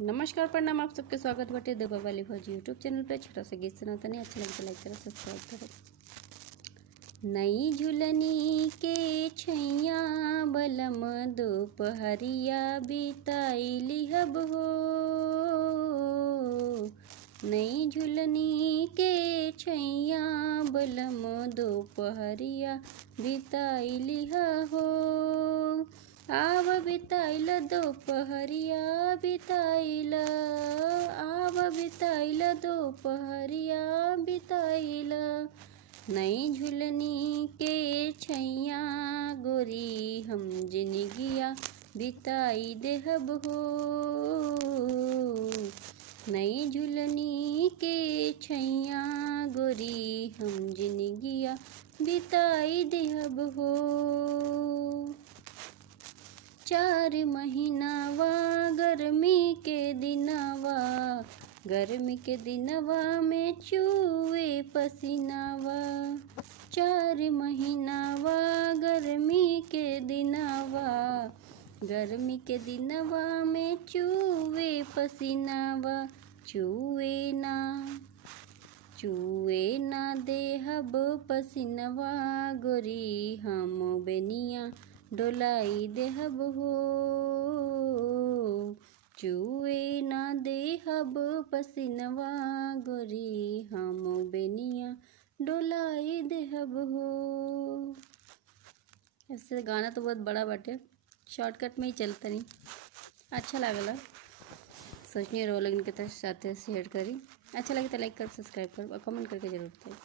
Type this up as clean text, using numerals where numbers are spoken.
नमस्कार प्रणाम, आप सबके स्वागत बाटे देवा वाली भौजी यूट्यूब चैनल पे। छोटा सा गीत सुना तनी, अच्छा लगे तो लाइक करो, सब्सक्राइब करो। नई झुलनी के छैया बलम दोपहरिया बिताइली हब हो। नई झुलनी के छैया बलम दोपहरिया बिताइली हो। आव बिताइल दोपहरिया बिताइल, आव बिताइल दोपहरिया बिताइल। नई झुलनी के छैया गोरी हम जिनगिया बिताई देहब हो। नई झुलनी के छैया गोरी हम जिनगिया बिताई देहब हो। 4 महीनावा गर्मी के दिनवा, गर्मी के दिनवा में चूए पसीनावा। 4 महीनावा गर्मी के दिनवा, गर्मी के दिनवा में चूए पसीनावा। चूए ना देहब पसीनवा गोरी हम बेनिया डोलाई देहब हो। चूए ना देहब पसीनवा गोरी हम बेनिया डोलाई देहब हो। ऐसे गाना तो बहुत बड़ा बाटे, शॉर्टकट में ही चलता नहीं। अच्छा लागला, सोचनी रो लगन के साथ शेयर करी। अच्छा लगे तो लाइक कर, सब्सक्राइब कर और कमेंट करके जरूर बताइए।